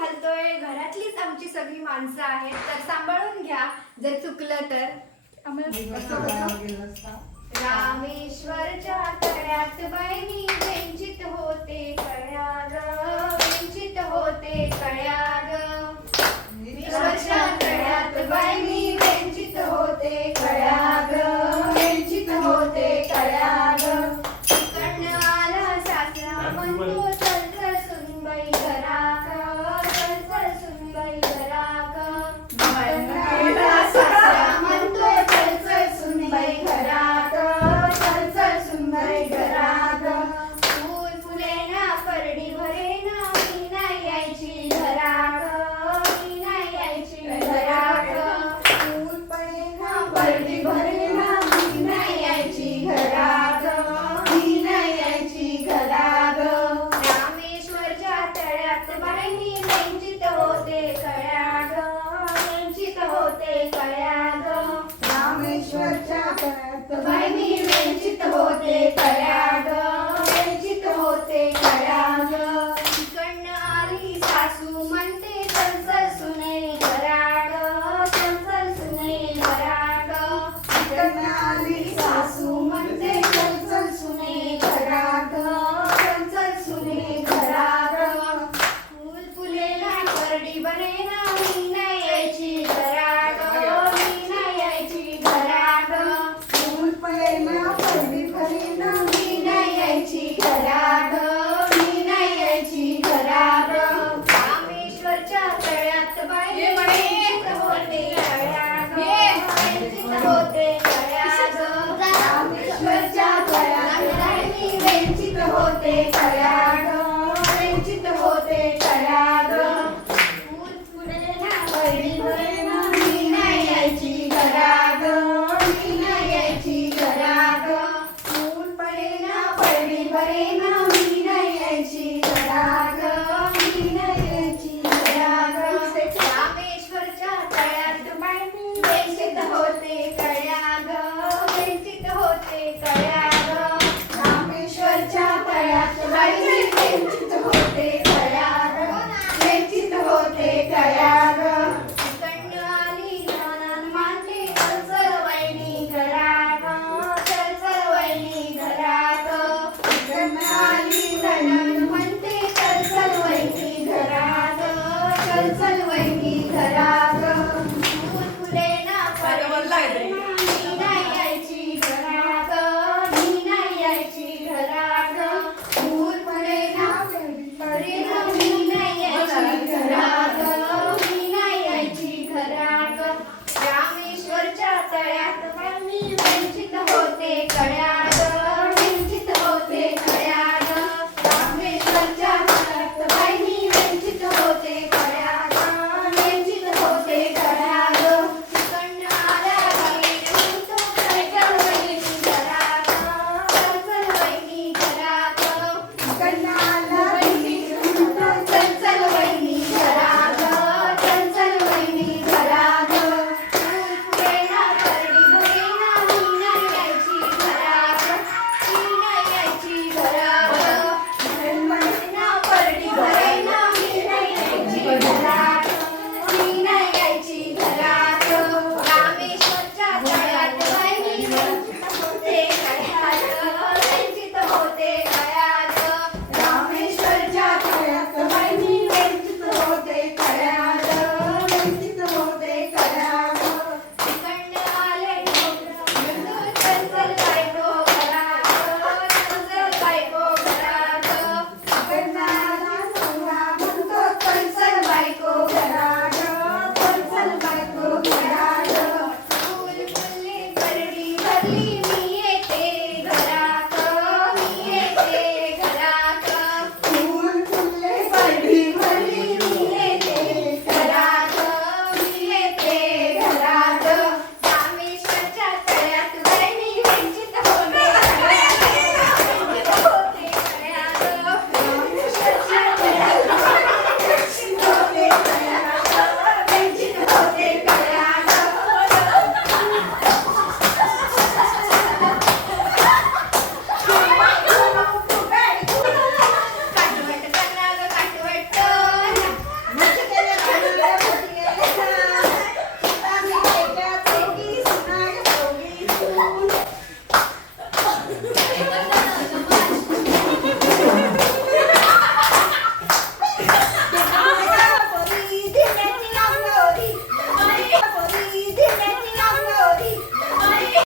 घालतोय. घरातलीच आमची सगळी माणसं आहेत. तर सांभाळून घ्या. जर चुकलं तर. आम्हाला रामेश्वरच्या तळ्यात चर्चा तयाच होते ಕಡೆಯ